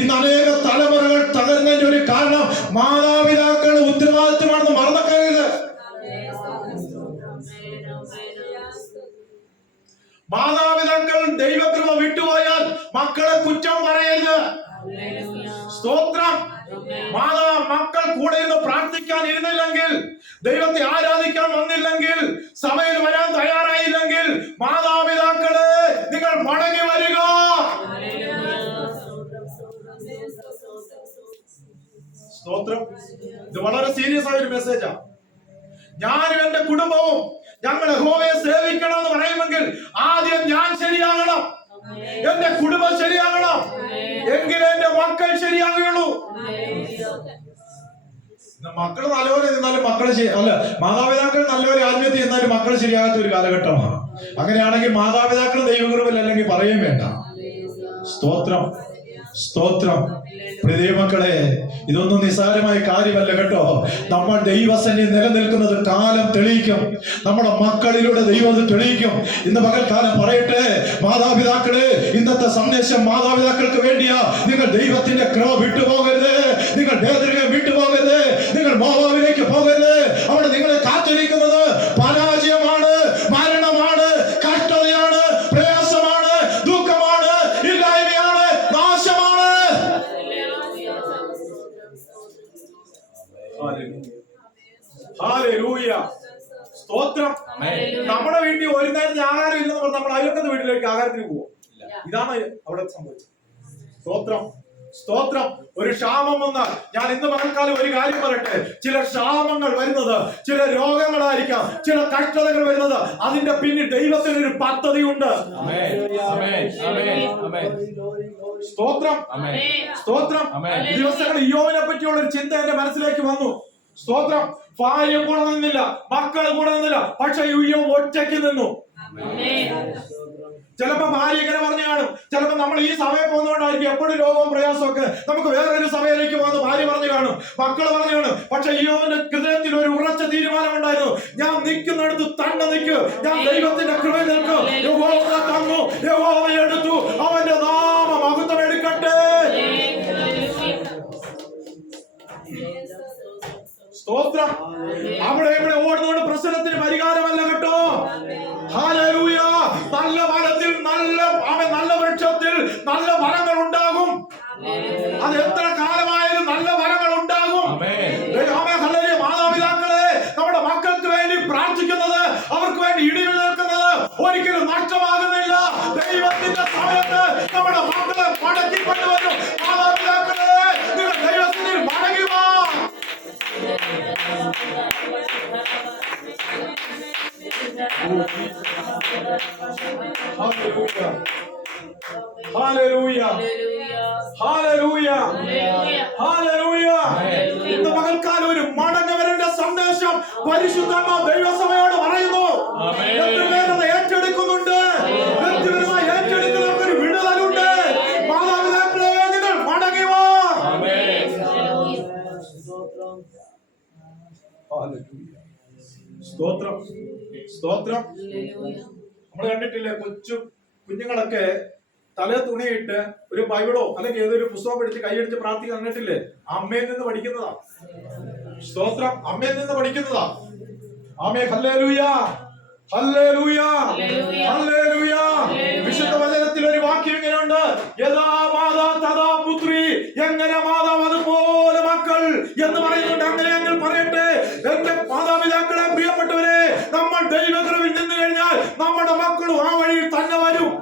ഇന്ന് അനേക തലമുറകൾ തകർന്നതിന്റെ ഒരു കാരണം മാതാപിതാക്കളുടെ ഉത്തരവാദിത്വമാണെന്ന് മറന്നേക്കരുത്. മാതാപിതാക്കൾ ദൈവകൃപ വിട്ടുപോയാൽ മക്കളെ കുറ്റം പറയരുത്. സ്തോത്രം. മക്കൾ കൂടെ നിന്ന് പ്രാർത്ഥിക്കാൻ ഇരുന്നില്ലെങ്കിൽ, ദൈവത്തെ ആരാധിക്കാൻ വന്നില്ലെങ്കിൽ, സഭയിൽ വരാൻ തയ്യാറായില്ലെങ്കിൽ, മാതാപിതാക്കളെ നിങ്ങൾ മടങ്ങി വരിക. സ്തോത്രം. ഇത് വളരെ സീരിയസ് ആയ ഒരു മെസ്സേജാ. ഞാനും എന്റെ കുടുംബവും ഞങ്ങൾ യഹോവയെ സേവിക്കണം എന്ന് പറയുമെങ്കിൽ ആദ്യം ഞാൻ ശരിയാകണം, എന്റെ കുടുംബം ശരിയാകണം, എങ്കിലേ എന്റെ മക്കൾ ശരിയാകുകയുള്ളൂ. മക്കൾ നല്ലപോലെ നിന്നാലും മാതാപിതാക്കൾ നല്ലപോലെ ആത്മീയത്തിൽ നിന്നാലും മക്കൾ ശരിയാകാത്ത ഒരു കാലഘട്ടമാണ്. അങ്ങനെയാണെങ്കിൽ മാതാപിതാക്കൾ ദൈവകൃപയിൽ അല്ലെങ്കിൽ പറയുകയും വേണ്ട. സ്തോത്രം, സ്തോത്രം. ദൈവമക്കളെ, ഇതൊന്നും നിസ്സാരമായ കാര്യമല്ല കേട്ടോ. നമ്മൾ ദൈവസന്നിധി നിലനിൽക്കുന്നത് കാലം തെളിയിക്കും. നമ്മുടെ മക്കളിലൂടെ ദൈവം തെളിയിക്കും. ഇന്ന് പകൽക്കാലം പറയട്ടെ, മാതാപിതാക്കളെ, ഇന്നത്തെ സന്ദേശം മാതാപിതാക്കൾക്ക് വേണ്ടിയാ. നിങ്ങൾ ദൈവത്തിന്റെ കൃപ വിട്ടുപോകരുത്, നിങ്ങൾ വേദനയെ വിട്ടുപോകരുത്, നിങ്ങൾ മോഹാവിലേക്ക് പോകരുത്. അവിടെ നിങ്ങളെ കാത്തിരിക്കുന്നത് പരാജയമാണ്, മരണമാണ്, കഷ്ടതയാണ്, പ്രയാസമാണ്, ദുഃഖമാണ്, ഇല്ലായ്മയാണ്, നാശമാണ്. ഹല്ലേലൂയ. സ്തോത്രം. നമ്മുടെ വീട്ടിൽ ഒരു നേരത്തെ ആഹാരം ഇല്ലെന്ന് പറഞ്ഞാൽ നമ്മൾ അയൽക്കത്തെ വീട്ടിലേക്ക് ആഹാരത്തിന് പോകും. ഇതാണ് അവിടെ സംഭവിച്ചത്. സ്തോത്രം, സ്തോത്രം. ഒരു ക്ഷാമം വന്നാൽ, ഞാൻ ഇന്ന് പകൽക്കാലം ഒരു കാര്യം പറയട്ടെ, ചില ക്ഷാമങ്ങൾ വരുന്നത്, ചില രോഗങ്ങളായിരിക്കാം, ചില കഷ്ടതകൾ വരുന്നത്, അതിന്റെ പിന്നിൽ ദൈവത്തിന് ഒരു പദ്ധതിയുണ്ട്. സ്തോത്രം, സ്തോത്രം. ദിവസങ്ങൾ ഇയ്യോബിനെ പറ്റിയുള്ള ഒരു ചിന്ത എന്റെ മനസ്സിലേക്ക് വന്നു. സ്തോത്രം. ഭാര്യ കൂടെ നിന്നില്ല, മക്കൾ കൂടെ നിന്നില്ല, പക്ഷെ ഇയ്യോബ് ഒറ്റയ്ക്ക് നിന്നു. ചിലപ്പോ ഭാര്യ ഇങ്ങനെ പറഞ്ഞു കാണും, ചിലപ്പോ നമ്മൾ ഈ സഭയിൽ പോകുന്നതുകൊണ്ടായിരിക്കും എപ്പോഴും രോഗവും പ്രയാസമൊക്കെ, നമുക്ക് വേറൊരു സഭയിലേക്ക് പോകുന്ന ഭാര്യ പറഞ്ഞു കാണും, മക്കള് പറഞ്ഞു കാണും. പക്ഷെ ഇയ്യോബിന്റെ ഹൃദയത്തിൽ ഒരു ഉറച്ച തീരുമാനം ഉണ്ടായിരുന്നു. ഞാൻ നിൽക്കുന്നിടത്ത് തന്നെ നിൽക്കും, ഞാൻ ദൈവത്തിന്റെ കൃപയിൽ നിൽക്കും. യഹോവ തന്നു, യഹോവ എടുത്തു, അവന്റെ നാമ മഹത്വം എടുക്കട്ടെ. സ്തോത്രം. അവിടെ ഇവിടെ ഓടുന്നതുകൊണ്ട് പ്രശ്നത്തിന് പരിഹാരമല്ല കേട്ടോ. ഹല്ലേലൂയ. നല്ല ഫലത്തിൽ, നല്ല വൃക്ഷത്തിൽ നല്ല ഫലങ്ങൾ ഉണ്ടാകും. അത് എത്ര കാലമായാലും നല്ല ഫലങ്ങൾ ഉണ്ടാകും. മാതാപിതാക്കളെ, നമ്മുടെ മക്കൾക്ക് വേണ്ടി പ്രാർത്ഥിക്കുന്നത്, അവർക്ക് വേണ്ടി ഇടിവ് നിൽക്കുന്നത് ഒരിക്കലും നഷ്ടമാകുന്നില്ല. ദൈവത്തിന്റെ സമയത്ത് നമ്മുടെ മക്കളെ മടക്കി കൊണ്ടുവരും. മാതാപിതാക്കളെ, നിങ്ങൾ ദൈവത്തിൽ മടങ്ങി വാ. ഇന്ന് പകൽക്കാലം ഒരു മടങ്ങവരന്റെ സന്ദേശം പരിശുദ്ധാത്മാവ് ദൈവസഭയോട് പറയുന്നു. ഏറ്റെടുക്കുന്നുണ്ട്, വ്യക്തിപരമായി ഏറ്റെടുക്കുന്നവർക്ക് ഒരു വിടുതലുണ്ട്. മാതാപിതാക്കളെ, നിങ്ങൾ മടങ്ങി വാ. സ്തോത്രം, സ്തോത്രം. നമ്മൾ കണ്ടിട്ടില്ലേ, കുഞ്ഞുങ്ങളൊക്കെ തല തുണിയിട്ട് ഒരു ബൈബിളോ അല്ലെങ്കിൽ ഏതൊരു പുസ്തകം പഠിച്ച് കൈയടിച്ച് പ്രാർത്ഥിക്കാൻ കണ്ടിട്ടില്ലേ? അമ്മയിൽ നിന്ന് പഠിക്കുന്നതാ. സ്തോത്രം. അമ്മയിൽ നിന്ന് പഠിക്കുന്നതാ. ആമേ. Hallelujah, hallelujah, hallelujah. വിശുദ്ധ വചനത്തിൽ ഒരു വാക്യം ഇങ്ങനെയുണ്ട്, യഥാ മാതാ തഥാ പുത്രി. എങ്ങനെ മാതാവ് അതുപോലെ മക്കൾ എന്ന് പറയുന്നുണ്ട്. അങ്ങനെ ഞങ്ങൾ പറയട്ടെ, എന്റെ മാതാപിതാക്കളെ, പ്രിയപ്പെട്ടവരെ, നമ്മൾ ദൈവകൃപയിൽ നിന്ന് കഴിഞ്ഞാൽ നമ്മുടെ മക്കളും ആ വഴിയിൽ തന്നെ വരും.